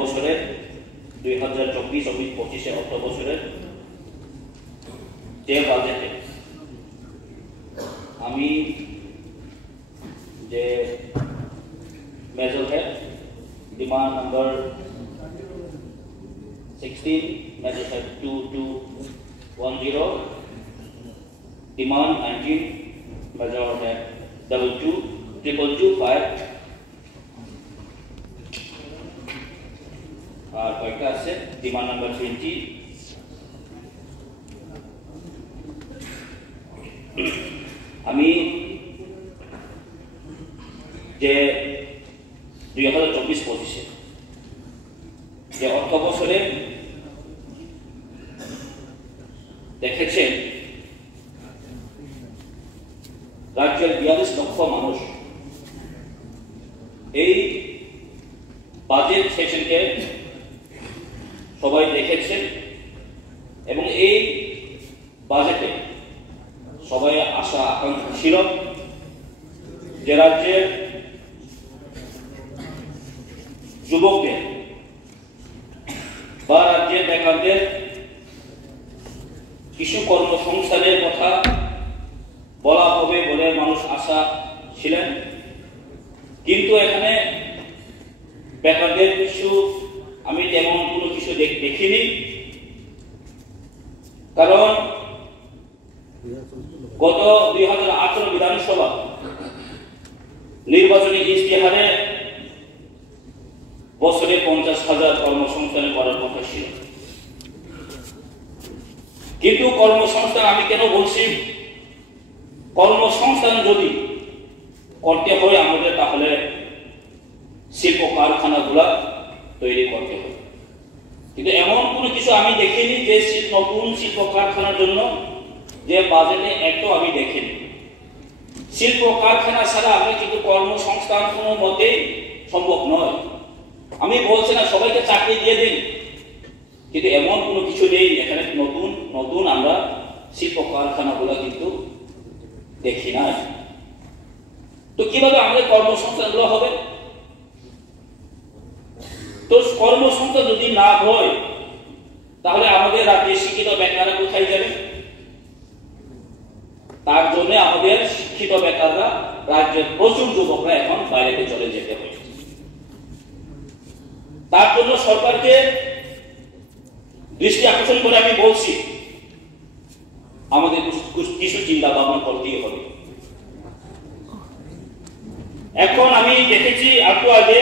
বছরের 2024-25 অর্থ বছরের যে বাজেটে আমি যে major head demand number 16 major head 2210 demand 19 major head 222225 আর কয়েকটা আছে ডিমান্ড নাম্বার 20 আমি যে 2024-25 যে অর্থ বছরে দেখেছেন রাজ্যের 42 লক্ষ মানুষ এই বাজেট সেশনকে সবাই দেখেছেন এবং এই বাজেটে সবাই আশা আকাঙ্ক্ষা ছিল যে রাজ্যের যুবকদের বা রাজ্যের বেকারদের কিছু কর্মসংস্থানের কথা বলা হবে বলে মানুষ আশা ছিলেন, কিন্তু এখানে বেকারদের কিছু আমি তেমন কোনো কিছু দেখিনি। কারণ গত 2018 বিধানসভা নির্বাচনী ইশতেহারে বছরে 50,000 কর্মসংস্থান করার কথা ছিল, কিন্তু কর্মসংস্থান আমি কেন বলছি, কর্মসংস্থান যদি করতে হয় আমাদের তাহলে শিল্প কারখানাগুলা তৈরি করতে হবে, কিন্তু এমন কোনো কিছু আমি দেখিনি যে নতুন শিল্প কারখানার জন্য যে বাজেটে একটু আমি দেখিনি। শিল্প কারখানা ছাড়া আমরা কিন্তু কর্মসংস্থান কোনো মতেই সম্ভব নয়। আমি বলছি না সবাইকে চাকরি দিয়ে দিন, কিন্তু এমন কোনো কিছু নেই এখানে নতুন নতুন আমরা শিল্প কারখানাগুলো কিন্তু দেখি না। তো কিভাবে আমাদের কর্মসংস্থানগুলো হবে? তো কর্মসংস্থান যদি না হয় তাহলে আমাদের রাজ্যে শিক্ষিত বেকাররা কোথায় যাবে? তার জন্য আমাদের শিক্ষিত বেকাররা রাজ্যের প্রচুর যুবকরা এখন বাইরে চলে যেতে হয়। তার জন্য সরকারকে দৃষ্টি আকর্ষণ করে আমি বলছি আমাদের কিছু চিন্তা ভাবনা করতেই হবে। এখন আমি দেখেছি একটু আগে